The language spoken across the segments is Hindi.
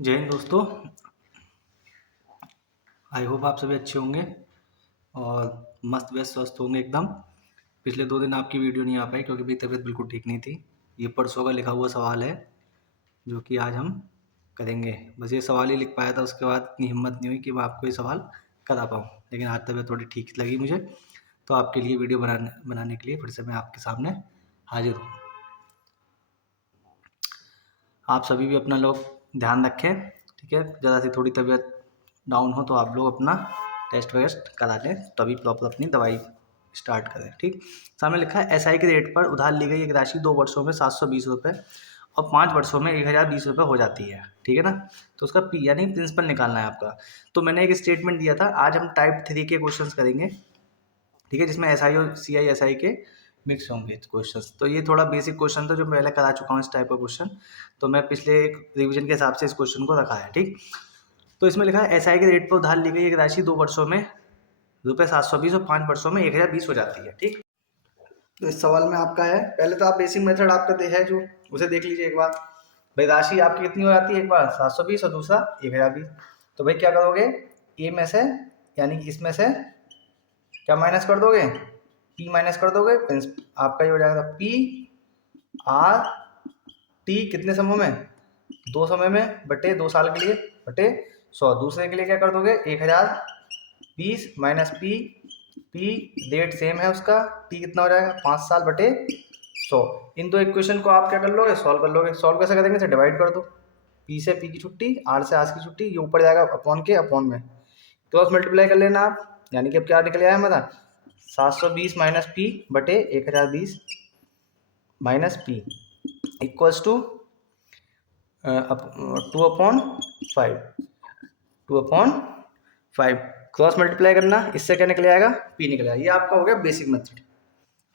जय हिंद दोस्तों। आई होप आप सभी अच्छे होंगे और मस्त व्यस्त स्वस्थ होंगे एकदम। पिछले 2 दिन आपकी वीडियो नहीं आ पाई क्योंकि मेरी तबीयत बिल्कुल ठीक नहीं थी। ये परसों का लिखा हुआ सवाल है जो कि आज हम करेंगे। बस ये सवाल ही लिख पाया था, उसके बाद इतनी हिम्मत नहीं हुई कि मैं आपको ये सवाल करा पाऊँ। लेकिन आज तबीयत थोड़ी ठीक लगी मुझे, तो आपके लिए वीडियो बनाने के लिए फिर से मैं आपके सामने हाजिर हूँ। आप सभी भी अपना लोग ध्यान रखें, ठीक है। ज़रा सी थोड़ी तबीयत डाउन हो तो आप लोग अपना टेस्ट वेस्ट करा लें, तभी प्रॉपर अपनी दवाई स्टार्ट करें, ठीक। सामने लिखा है एसआई के रेट पर उधार ली गई एक राशि 2 वर्षों में 720 रुपये और 5 वर्षों में 1020 रुपये हो जाती है, ठीक है ना। तो उसका पी यानी प्रिंसिपल निकालना है आपका। तो मैंने एक स्टेटमेंट दिया था, आज हम टाइप 3 के क्वेश्चंस करेंगे, ठीक है, जिसमें एसआई और सीआई एसआई के मिक्स होंगे क्वेश्चंस। तो ये थोड़ा बेसिक क्वेश्चन था जो मैं पहले करा चुका हूँ इस टाइप का क्वेश्चन, तो मैं पिछले एक रिवीजन के हिसाब से इस क्वेश्चन को रखा है, ठीक। तो इसमें लिखा है एसआई के रेट पर उधार ली गई एक राशि 2 वर्षों में रुपये 720 और 5 वर्षों में 1020 हो जाती है, ठीक। तो इस सवाल में आपका है, पहले तो आप बेसिक मेथड आपका है जो उसे देख लीजिए एक बार। भाई राशि आपकी कितनी हो जाती है, एक बार 720 और दूसरा 1020। तो भाई क्या करोगे, ए में से यानी कि इसमें से क्या माइनस कर दोगे, पी माइनस कर दोगे। आपका ये हो जाएगा पी आर टी कितने समय में, 2 समय में बटे 2 साल के लिए बटे 100। दूसरे के लिए क्या कर दोगे 1020 minus P, P rate same है उसका, टी कितना हो जाएगा 5 साल बटे 100। इन दो इक्वेशन को आप क्या कर लोगे, सॉल्व कर लोगे। सॉल्व कैसे करेंगे, इसे डिवाइड कर दो। पी से पी की छुट्टी, आर से आर की छुट्टी, ये ऊपर जाएगा अपॉन के अपॉन में, क्रॉस मल्टीप्लाई कर लेना आप। यानी कि अब क्या निकल आया हमारा 720 माइनस पी बटे 1020 minus P equals to 2/5, 2/5। Cross multiply करना, इससे क्या निकल आएगा पी निकल आएगा। ये आपका हो गया बेसिक मेथड,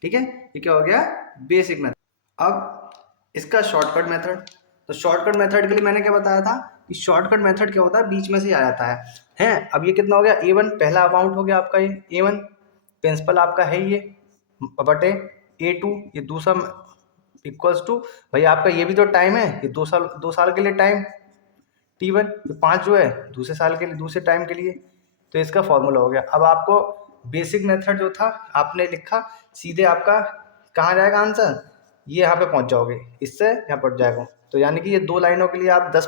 ठीक है। ये क्या हो गया बेसिक मेथड। अब इसका शॉर्टकट मेथड, तो शॉर्टकट मेथड के लिए मैंने क्या बताया था कि शॉर्टकट मेथड क्या होता है, बीच में से आ जाता है हैं। अब ये कितना हो गया A1 पहला अमाउंट हो गया आपका, ये A1 प्रिंसिपल आपका है ये बटे A2 ये दूसरा इक्वल्स टू भाई आपका ये भी तो टाइम है, ये 2 साल के लिए टाइम T1, तो 5 जो है दूसरे साल के लिए दूसरे टाइम के लिए। तो इसका फॉर्मूला हो गया। अब आपको बेसिक मेथड जो था आपने लिखा, सीधे आपका कहाँ जाएगा आंसर, ये यहाँ पे पहुँच जाओगे, इससे यहाँ पहुँच जाएगा। तो यानी कि ये 2 लाइनों के लिए आप 10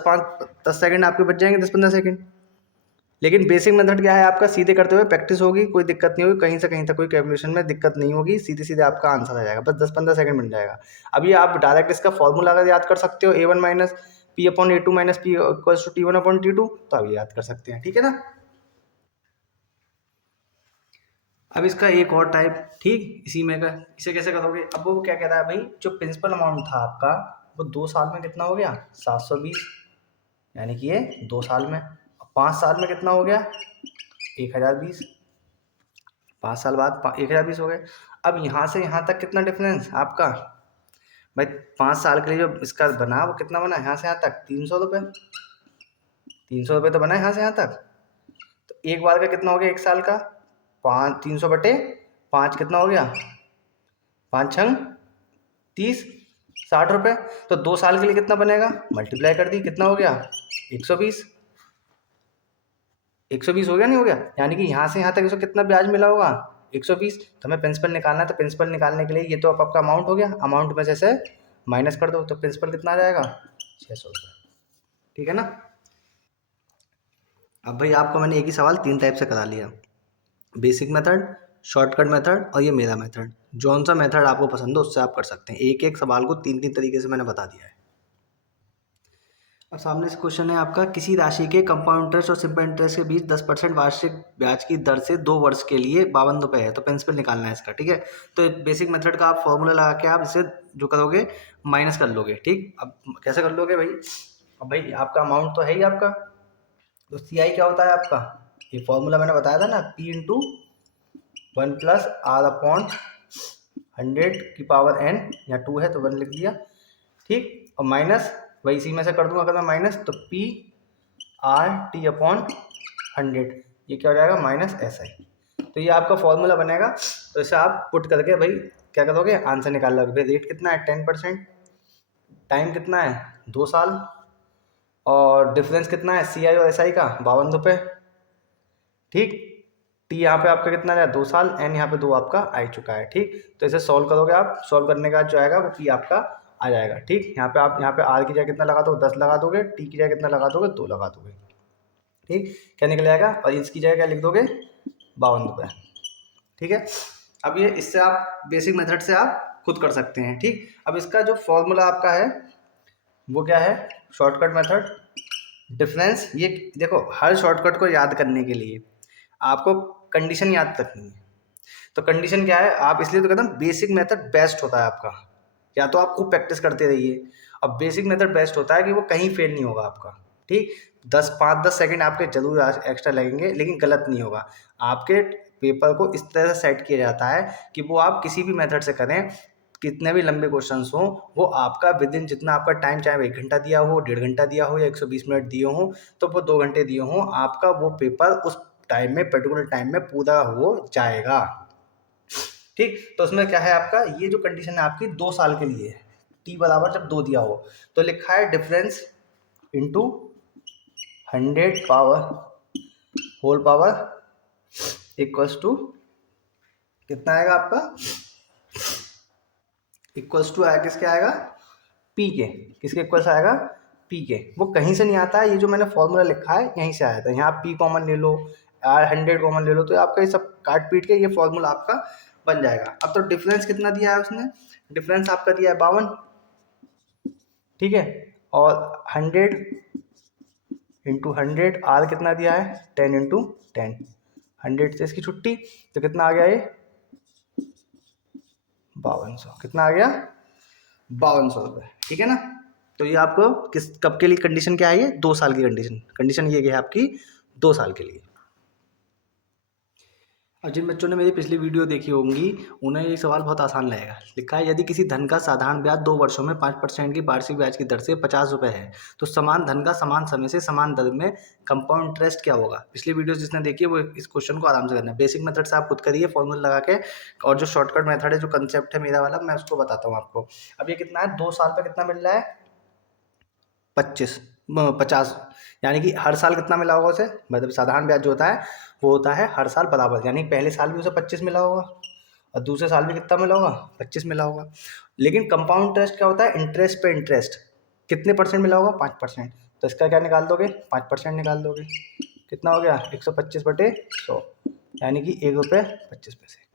सेकंड आपके बच जाएंगे, 10-15 सेकंड। लेकिन बेसिक मेथड क्या है आपका, सीधे करते हुए प्रैक्टिस होगी, कोई दिक्कत नहीं होगी, कहीं से कहीं तक कोई कैलकुलेशन में दिक्कत नहीं होगी, सीधे सीधे आपका आंसर आ जाएगा, बस 10-15 सेकंड बन जाएगा। अभी आप डायरेक्ट इसका फॉर्मूला अगर याद कर सकते हो A1 minus P upon A2 minus P equals to T1 upon T2, तो अभी याद कर सकते हैं, ठीक है ना। अब इसका एक और टाइप, ठीक इसी में का, इसे कैसे करोगे। अब वो क्या कह रहा है भाई, जो प्रिंसिपल अमाउंट था आपका वो 2 साल में कितना हो गया 720, यानी कि ये 2 साल में। 5 साल में कितना हो गया 1020, 5 साल बाद 1020 हो गए। अब यहाँ से यहाँ तक कितना डिफरेंस आपका भाई, 5 साल के लिए जो इसका बना वो कितना बना, यहाँ से यहाँ तक 300 रुपये, 300 रुपये तो बना है यहाँ से यहाँ तक। तो एक बार का कितना हो गया एक साल का 300 बटे 5 कितना हो गया 5 छंग 30, 60 रुपये। तो 2 साल के लिए कितना बनेगा, मल्टीप्लाई कर दी, कितना हो गया 120, 120 हो गया नहीं हो गया। यानी कि यहाँ से यहाँ तक इसको कितना ब्याज मिला होगा 120। तो हमें प्रिंसिपल निकालना है, तो प्रिंसिपल निकालने के लिए ये तो आपका अमाउंट हो गया, अमाउंट में से माइनस कर दो, तो प्रिंसिपल कितना आ जाएगा 600 रुपये, ठीक है ना। अब भाई आपको मैंने एक ही सवाल 3 टाइप से करा लिया, बेसिक मेथड, शॉर्टकट मेथड और ये मेरा मेथड। जौन सा मेथड आपको पसंद हो उससे आप कर सकते हैं। एक एक सवाल को 3-3 तरीके से मैंने बता दिया है। अब सामने से क्वेश्चन है आपका, किसी राशि के कंपाउंड इंटरेस्ट और सिंपल इंटरेस्ट के बीच 10% वार्षिक ब्याज की दर से 2 वर्ष के लिए 52 रुपये है, तो प्रिंसिपल निकालना है इसका, ठीक है। तो बेसिक मेथड का आप फॉर्मूला लगा के आप इसे जो करोगे माइनस कर लोगे, ठीक। अब कैसे कर लोगे भाई, अब भाई आपका अमाउंट तो है ही आपका, तो सी आई क्या होता है आपका, ये फॉर्मूला मैंने बताया था ना, P into 1 plus R upon 100 की पावर n, या 2 है तो 1 लिख दिया, ठीक। और माइनस वही इसी में से कर दूंगा अगर मैं माइनस, तो पी आर टी अपॉन 100, ये क्या हो जाएगा माइनस एस आई। तो ये आपका फॉर्मूला बनेगा। तो इसे आप पुट करके भाई क्या करोगे आंसर निकाल लोगे। भाई रेट कितना है 10%, टाइम कितना है 2 साल, और डिफरेंस कितना है CI और SI का 52 रुपये, ठीक। T यहाँ पे आपका कितना है 2 साल, N यहाँ पे 2 आपका आ ही चुका है, ठीक। तो इसे सॉल्व करोगे आप, सॉल्व करने का जो आएगा वो P आपका आ जाएगा, ठीक। यहाँ पे आप यहाँ पे R की जगह कितना लगा दोगे 10 लगा दोगे, T की जगह कितना लगा दोगे 2 लगा दोगे, ठीक। क्या निकल जाएगा, और इसकी जगह क्या लिख दोगे 52 रुपये, ठीक है। अब ये इससे आप बेसिक मेथड से आप खुद कर सकते हैं, ठीक। अब इसका जो फॉर्मूला आपका है वो क्या है, शॉर्टकट मेथड डिफरेंस। ये देखो हर शॉर्टकट को याद करने के लिए आपको कंडीशन याद रखनी है। तो कंडीशन क्या है, आप इसलिए तो कहता हूँ बेसिक मेथड बेस्ट होता है आपका, या तो आप खूब प्रैक्टिस करते रहिए। अब बेसिक मेथड बेस्ट होता है कि वो कहीं फेल नहीं होगा आपका, ठीक। 5-10 सेकंड आपके जरूर एक्स्ट्रा लगेंगे, लेकिन गलत नहीं होगा। आपके पेपर को इस तरह से सेट किया जाता है कि वो आप किसी भी मेथड से करें, कितने भी लंबे क्वेश्चंस हो, वो आपका विद इन जितना आपका टाइम, चाहे 1 घंटा दिया हो, 1.5 घंटा दिया हो, या 120 मिनट दिए हो, तो वो 2 घंटे दिए हो, आपका वो पेपर उस टाइम में, पर्टिकुलर टाइम में पूरा हो जाएगा, ठीक। तो उसमें क्या है आपका, ये जो कंडीशन है आपकी 2 साल के लिए, T बराबर जब 2 दिया हो तो लिखा है difference into 100 power whole power equals to कितना आएगा आपका, इक्वल्स टू आएगा, किसके आएगा P के, किसके इक्वल्स आएगा P के। वो कहीं से नहीं आता है, ये जो मैंने फॉर्मूला लिखा है यहीं से आया था। यहाँ आप P कॉमन ले लो, 100 कॉमन ले लो, तो आपका ये सब काट पीट के ये फॉर्मूला आपका बन जाएगा। अब तो डिफरेंस कितना दिया है उसने, डिफरेंस आपका दिया है 52, ठीक है। और 100 इंटू 100, R कितना दिया है 10 इंटू 10, 100 से इसकी छुट्टी, तो कितना आ गया ये 5200, कितना आ गया 5200 रुपये, ठीक है ना। तो ये आपको किस कब के लिए कंडीशन क्या है, ये 2 साल की कंडीशन, कंडीशन ये है आपकी 2 साल के लिए। और जिन बच्चों ने मेरी पिछली वीडियो देखी होंगी उन्हें ये सवाल बहुत आसान लगेगा। लिखा है यदि किसी धन का साधारण ब्याज 2 वर्षों में 5% की वार्षिक ब्याज की दर से 50 रुपये है, तो समान धन का समान समय से समान दर में कंपाउंड इंटरेस्ट क्या होगा। पिछली वीडियो जिसने देखी है वो इस क्वेश्चन को आराम से करना है। बेसिक मेथड से आप खुद करिए फॉर्मूला लगा के, और जो शॉर्टकट मेथड है, जो कंसेप्ट है मेरा वाला, मैं उसको बताता हूँ आपको। अब ये कितना है, 2 साल पर कितना मिल रहा है 50, यानी कि हर साल कितना मिला होगा उसे, मतलब साधारण ब्याज जो होता है वो होता है हर साल बराबर, यानी पहले साल भी उसे 25 मिला होगा और दूसरे साल भी कितना मिला होगा 25 मिला होगा। लेकिन कंपाउंड इंटरेस्ट क्या होता है, इंटरेस्ट पे इंटरेस्ट, कितने परसेंट मिला होगा 5%, तो इसका क्या निकाल दोगे 5% निकाल दोगे, कितना हो गया 125/100, यानी कि 1 रुपये 25 पैसे।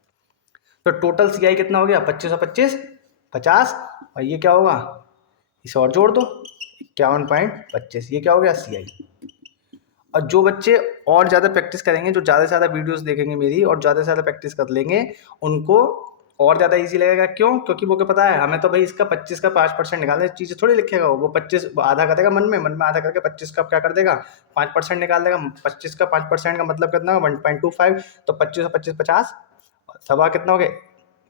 तो टोटल CI कितना हो गया 25 और 25 50, और ये क्या होगा इसे और जोड़ दो 51.25, ये क्या हो गया CI। और जो बच्चे और ज़्यादा प्रैक्टिस करेंगे, जो ज़्यादा से ज़्यादा वीडियोस देखेंगे मेरी और ज़्यादा से ज़्यादा प्रैक्टिस कर लेंगे, उनको और ज़्यादा इजी लगेगा। क्यों, क्योंकि वो क्या पता है हमें तो भाई इसका 25 का 5% निकालना है, चीज़ें थोड़ी लिखेगा वो 25 आधा कर देगा मन में आधा करके 25 का क्या कर देगा 5% निकाल देगा। 25 का 5% का मतलब कितना 1.25, तो 25 और 25 50, सवा कितना हो गया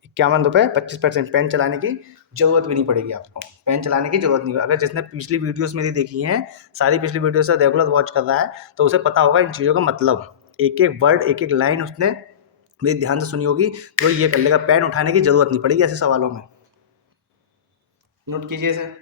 51 रुपये 25%। पेन चलाने की जरूरत भी नहीं पड़ेगी आपको, पेन चलाने की जरूरत नहीं। अगर जिसने पिछली वीडियोस मेरी देखी हैं, सारी पिछली वीडियोस से रेगुलर वॉच कर रहा है, तो उसे पता होगा इन चीज़ों का मतलब, एक एक वर्ड एक एक लाइन उसने मेरी ध्यान से सुनी होगी, तो ये कर लेगा। पेन उठाने की जरूरत नहीं पड़ेगी ऐसे सवालों में। नोट कीजिए इसे,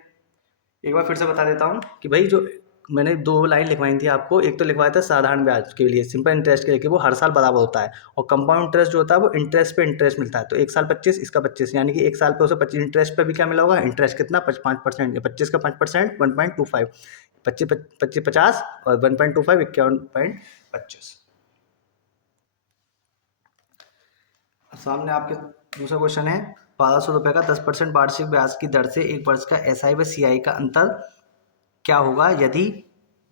एक बार फिर से बता देता हूँ कि भाई जो मैंने 2 लाइन लिखवाई थी आपको, एक तो लिखवाया था साधारण ब्याज के लिए, सिंपल इंटरेस्ट के लिए, कि वो हर साल बराबर होता है, और कंपाउंड इंटरेस्ट जो होता है वो इंटरेस्ट पे इंटरेस्ट मिलता है। तो 1 साल 25, इसका 25, यानी कि 1 साल पे उसे 25 इंटरेस्ट पे भी क्या मिला होगा इंटरेस्ट कितना 5%, 25 का 5% 1.25, 25 50 और 1.25 51.25। सामने आपके दूसरा क्वेश्चन है 1200 रुपये का 10% वार्षिक ब्याज की दर से 1 वर्ष का SI व CI का अंतर क्या होगा यदि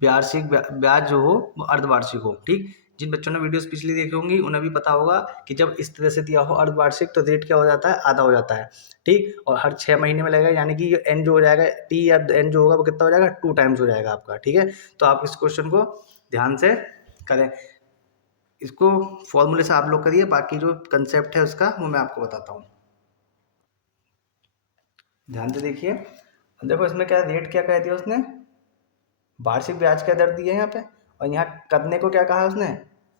वार्षिक ब्याज जो हो वो अर्धवार्षिक हो। ठीक, जिन बच्चों ने वीडियोस पिछली देखी होंगी उन्हें भी पता होगा कि जब इस तरह से दिया हो अर्धवार्षिक, तो रेट क्या हो जाता है आधा हो जाता है। ठीक, और हर 6 महीने में लगेगा, यानी कि एन जो हो जाएगा T या एन जो होगा वो कितना हो जाएगा 2 टाइम्स हो जाएगा आपका। ठीक है, तो आप इस क्वेश्चन को ध्यान से करें, इसको फॉर्मूले से आप लोग करिए, बाकी जो कंसेप्ट है उसका वो मैं आपको बताता हूँ। ध्यान से देखिए, देखो इसमें क्या रेट क्या कह दिया उसने, वार्षिक ब्याज क्या दर दी है यहाँ पे, और यहाँ करने को क्या कहा है उसने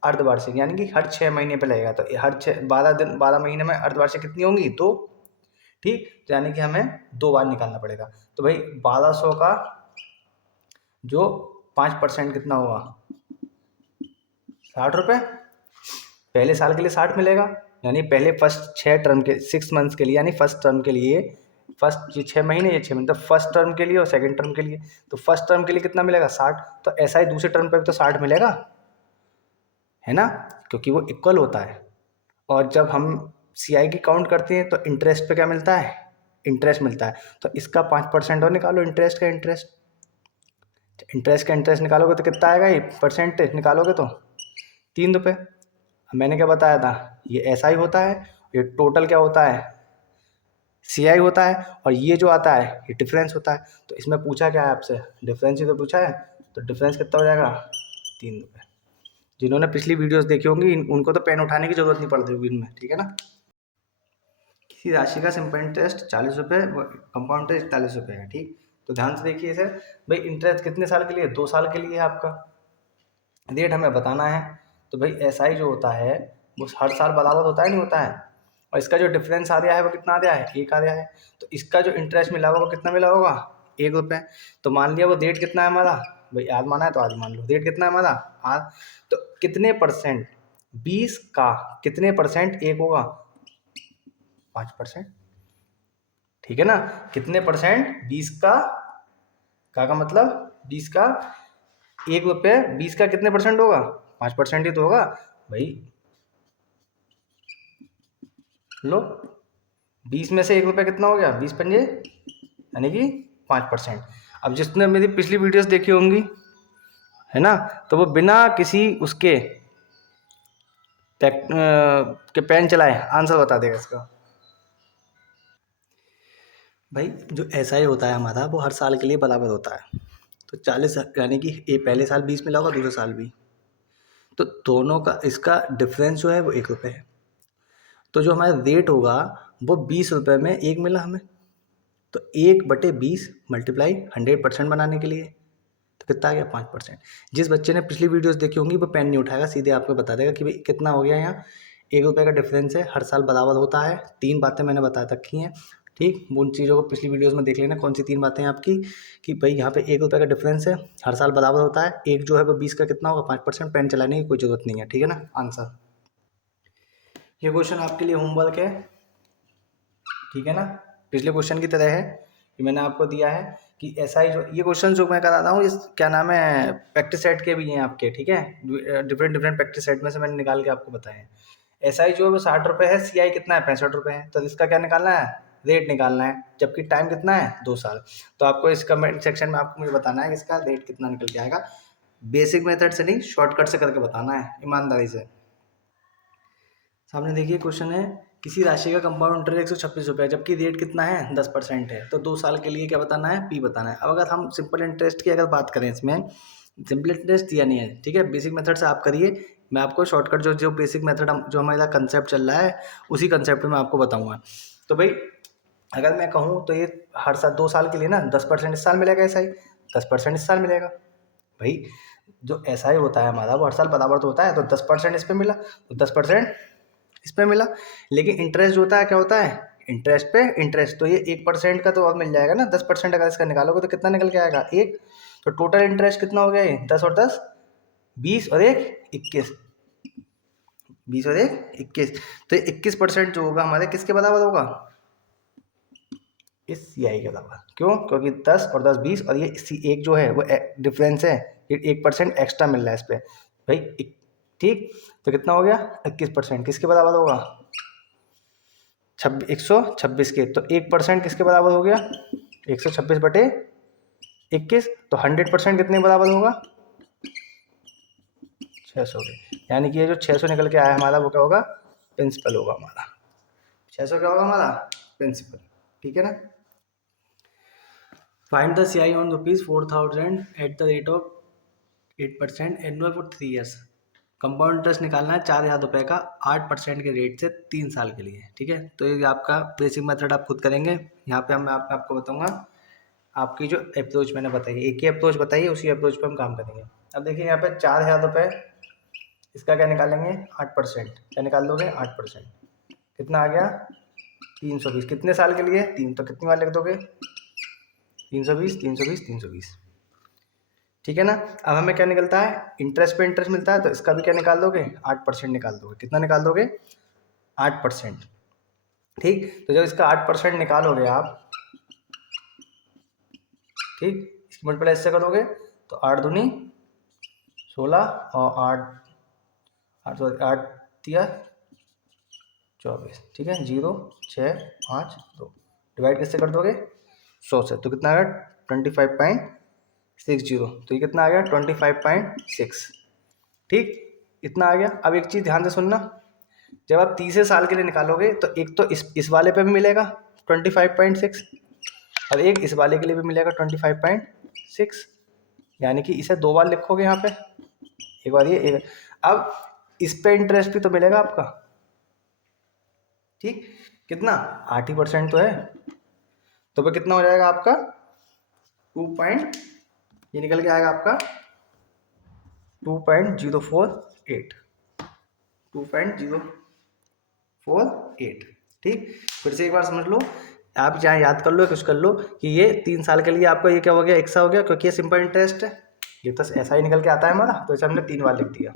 अर्धवार्षिक, यानी कि हर 6 महीने पे लगेगा। तो हर 12 महीने में अर्धवार्षिक कितनी होंगी 2। ठीक, तो यानी कि हमें 2 बार निकालना पड़ेगा। तो भाई 1200 का जो 5% कितना होगा, 60 रुपये। पहले साल के लिए 60 मिलेगा, यानी पहले फर्स्ट 6 टर्म के 6 मंथ्स के लिए, यानी फर्स्ट टर्म के लिए, फर्स्ट ये 6 महीने, ये 6 महीने, तो फर्स्ट टर्म के लिए और सेकंड टर्म के लिए, तो फर्स्ट टर्म के लिए कितना मिलेगा 60, तो ऐसा ही दूसरे टर्म पे भी तो 60 मिलेगा, है ना, क्योंकि वो इक्वल होता है। और जब हम CI की काउंट करते हैं तो इंटरेस्ट पे क्या मिलता है, इंटरेस्ट मिलता है, तो इसका 5% और निकालो, इंटरेस्ट का इंटरेस्ट, इंटरेस्ट का इंटरेस्ट निकालोगे तो कितना आएगा, ये परसेंटेज निकालोगे तो 3 रुपये। मैंने क्या बताया था, ये ऐसा ही होता है, ये टोटल क्या होता है, CI होता है, और ये जो आता है ये डिफरेंस होता है। तो इसमें पूछा क्या है आपसे, डिफरेंस ही तो पूछा है, तो डिफरेंस कितना हो जाएगा, 3 रुपये। जिन्होंने पिछली वीडियोस देखी होंगी उनको तो पेन उठाने की जरूरत नहीं पड़ती होगी इनमें, ठीक है ना। किसी राशि का सिंपल इंटरेस्ट 40 रुपये, कंपाउंड इंटरेस्ट 41 रुपये है, ठीक। तो ध्यान से देखिए इसे, भाई इंटरेस्ट कितने साल के लिए, 2 साल के लिए है आपका, रेट हमें बताना है। तो भाई SI जो होता है वो हर साल बराबर होता है, नहीं होता है, और इसका जो डिफरेंस आ रहा है वो कितना आ रहा है, 1 आ रहा है, तो इसका जो इंटरेस्ट मिला होगा वो कितना मिला होगा, 1 रुपये। तो मान लिया वो रेट कितना है हमारा, भाई आज माना है तो आज मान लो, रेट कितना है हमारा आज, तो कितने परसेंट, 20 का कितने परसेंट एक होगा, 5%, ठीक है ना। कितने परसेंट, 20 का मतलब 20 का 1 रुपये, 20 का कितने परसेंट होगा, 5% ही तो होगा भाई। लो 20 में से 1 रुपये कितना हो गया, 20 पंजे, यानी कि 5%। अब जिसने मेरी पिछली वीडियोस देखी होंगी, है ना, तो वो बिना किसी उसके के पेन चलाए आंसर बता देगा इसका। भाई जो SI होता है हमारा वो हर साल के लिए बराबर होता है, तो 40, यानी कि ये पहले साल 20 मिला होगा, दूसरे साल भी, तो दोनों का इसका डिफरेंस जो है वो 1 रुपये है। तो जो हमारा रेट होगा वो 20 रुपये में एक मिला हमें, तो 1/20 मल्टीप्लाई 100% बनाने के लिए, तो कितना आ गया, 5%। जिस बच्चे ने पिछली वीडियोस देखी होंगी वो पेन नहीं उठाएगा, सीधे आपको बता देगा कि भाई कितना हो गया, यहाँ 1 रुपये का डिफरेंस है, हर साल बराबर होता है। 3 बातें मैंने बता रखी हैं, ठीक, उन चीज़ों को पिछली वीडियोस में देख लेना, कौन सी 3 बातें हैं आपकी, कि भाई यहाँ पे 1 रुपये का डिफरेंस है, हर साल बराबर होता है, एक जो है वो 20 का कितना होगा, 5%। पेन चलाने की कोई ज़रूरत नहीं है, ठीक है ना। आंसर, ये क्वेश्चन आपके लिए होमवर्क है, ठीक है ना, पिछले क्वेश्चन की तरह है, कि मैंने आपको दिया है कि SI जो ये क्वेश्चन जो मैं करा रहा हूँ, इस क्या नाम है, प्रैक्टिस सेट के भी हैं आपके, ठीक है, डिफरेंट डिफरेंट प्रैक्टिस सेट में से मैंने निकाल के आपको बताया है। SI जो है वो 60 रुपये है, CI कितना है, 65 रुपये है, तो इसका क्या निकालना है, रेट निकालना है, जबकि टाइम कितना है, 2 साल। तो आपको इस कमेंट सेक्शन में आपको मुझे बताना है कि इसका रेट कितना निकल के आएगा, बेसिक मेथड से नहीं, शॉर्टकट से करके बताना है ईमानदारी से। सामने देखिए क्वेश्चन है, किसी राशि का कंपाउंड इंटरेस्ट 126 रुपये है, जबकि रेट कितना है, 10% है, तो 2 साल के लिए क्या बताना है, P बताना है। अब अगर हम सिंपल इंटरेस्ट की अगर बात करें, इसमें सिंपल इंटरेस्ट दिया नहीं है, ठीक है, बेसिक मेथड से आप करिए, मैं आपको शॉर्टकट जो जो बेसिक मेथड जो हमारा कंसेप्ट चल रहा है उसी कंसेप्ट में मैं आपको बताऊंगा। तो भाई अगर मैं कहूँ तो ये हर साल 2 साल के लिए ना 10% इस साल मिलेगा, ऐसा ही 10% इस साल मिलेगा। भाई जो SI होता है हमारा वो हर साल बराबर तो होता है, तो 10% इस पर मिला, तो 10% इस पे मिला। लेकिन इंटरेस्ट जो होता है क्या होता है, इंटरेस्ट पे इंटरेस्ट, तो ये 1% का तो और मिल जाएगा ना, 10% अगर इसका निकालोगे तो कितना निकल के आएगा, 1। तो टोटल इंटरेस्ट कितना हो गया, ये 10 और 10 20 और 1 21, 20 और 1 21, तो 21% जो होगा हमारे किसके बराबर होगा, इस CI के बराबर। क्यों, क्योंकि 10 और 10 20, और ये एक जो है वो डिफरेंस है, ये 1% एक्स्ट्रा मिल रहा है इस पर भाई, ठीक। तो कितना हो गया, 21% किसके बराबर होगा, 126 के, तो 1% किसके बराबर हो गया, 126/21, तो 100% कितने बराबर होगा, 600 के, यानी कि ये जो 600 निकल के आया हमारा वो क्या होगा, प्रिंसिपल होगा हमारा, 600 क्या होगा हमारा, प्रिंसिपल, ठीक है ना। Find the CI on ₹4000 at the rate of 8% annual for 3 years. Compound interest निकालना है 4000 रुपये का 8% के रेट से 3 साल के लिए, ठीक है। तो ये आपका बेसिक मेथड आप खुद करेंगे, यहाँ पे मैं आपको बताऊंगा आपकी जो अप्रोच मैंने बताई, एक ही अप्रोच बताइए, उसी अप्रोच पे हम काम करेंगे। अब देखिए यहाँ पे 4000 रुपये, इसका क्या निकालेंगे, 8%, क्या निकाल दोगे, 8%, कितना आ गया, 320, कितने साल के लिए, 3, तो कितनी बार लिख दोगे, 320 320 320, ठीक है ना। अब हमें क्या निकलता है, इंटरेस्ट पे इंटरेस्ट मिलता है, तो इसका भी क्या निकाल दोगे, 8% निकाल दोगे। कितना निकाल दोगे, 8%। ठीक, तो जब इसका 8% निकालोगे आप, ठीक, इसकी मल्टीप्लाई इससे करोगे तो 8 दूनी 16 और 8 दिया 24, ठीक है, 0 6 5 2, डिवाइड किससे कर दोगे, 100 से, तो कितना आ गया 25.60, तो ये कितना आ गया 25.6। ठीक, इतना आ गया। अब एक चीज़ ध्यान से सुनना, जब आप तीसरे साल के लिए निकालोगे तो एक तो इस वाले पे भी मिलेगा 25.6 और एक इस वाले के लिए भी मिलेगा 25.6, यानी कि इसे 2 बार लिखोगे यहाँ पे, एक बार ये एक। अब इस पे इंटरेस्ट भी तो मिलेगा आपका, ठीक, कितना 8% तो है, तो पे कितना हो जाएगा आपका ये निकल के आएगा आपका 2.048, 2.048। ठीक, फिर से एक बार समझ लो, आप चाहे याद कर लो कुछ कर लो कि ये 3 साल के लिए आपका ये क्या हो गया, एक्सा हो गया, क्योंकि ये सिंपल इंटरेस्ट है, ये तो ऐसा ही निकल के आता है हमारा, तो इसे हमने 3 बार लिख दिया।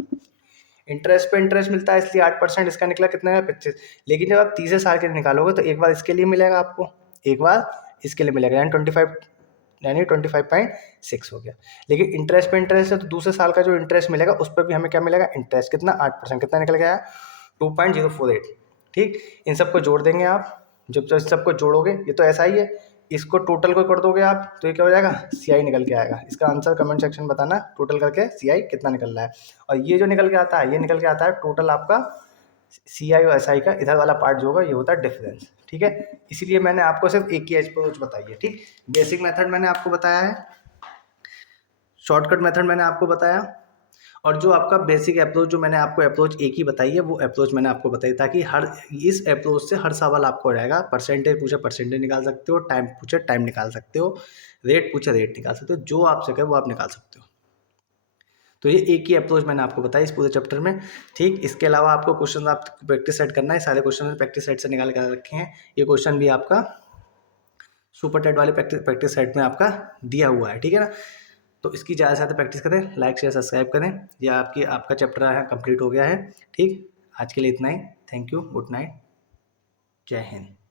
इंटरेस्ट पे इंटरेस्ट मिलता है इसलिए 8%, इसका निकला कितना है 25। लेकिन जब आप तीसरे साल के लिए निकालोगे तो एक बार इसके लिए मिलेगा आपको, एक बार इसके लिए मिलेगा, यानी 25.6 हो गया। लेकिन इंटरेस्ट पे इंटरेस्ट है तो दूसरे साल का जो इंटरेस्ट मिलेगा उस पर भी हमें क्या मिलेगा, इंटरेस्ट, कितना 8%, कितना निकल गया 2.048। ठीक, इन सबको जोड़ देंगे आप, जब इस सबको जोड़ोगे ये तो ऐसा ही है, इसको टोटल को कर दोगे आप तो ये क्या हो जाएगा, CI निकल के आएगा। इसका आंसर कमेंट सेक्शन बताना, टोटल करके CI कितना निकल रहा है। और ये जो निकल के आता है, ये निकल के आता है टोटल आपका CI और SI का इधर वाला पार्ट जो होगा ये होता है डिफरेंस। ठीक है, इसीलिए मैंने आपको सिर्फ एक ही अप्रोच बताई है। ठीक, बेसिक मेथड मैंने आपको बताया है, शॉर्टकट मेथड मैंने आपको बताया, और जो आपका बेसिक अप्रोच जो मैंने आपको अप्रोच एक ही बताई है वो अप्रोच मैंने आपको बताई, ताकि हर इस अप्रोच से हर सवाल आपको रहेगा, परसेंटेज पूछे परसेंटेज निकाल सकते हो, टाइम पूछे टाइम निकाल सकते हो, रेट पूछे रेट निकाल सकते हो, जो आप सके वो आप निकाल सकते हो। तो ये एक ही अप्रोच मैंने आपको बताई इस पूरे चैप्टर में। ठीक, इसके अलावा आपको क्वेश्चन आप प्रैक्टिस सेट करना है, सारे क्वेश्चन प्रैक्टिस सेट से निकाल कर रखे हैं। ये क्वेश्चन भी आपका सुपर टेट वाले प्रैक्टिस सेट में आपका दिया हुआ है। ठीक है ना, तो इसकी ज़्यादा से ज़्यादा प्रैक्टिस करें, लाइक शेयर सब्सक्राइब करें। ये आपका चैप्टर है कंप्लीट हो गया है। ठीक, आज के लिए इतना ही। थैंक यू, गुड नाइट, जय हिंद।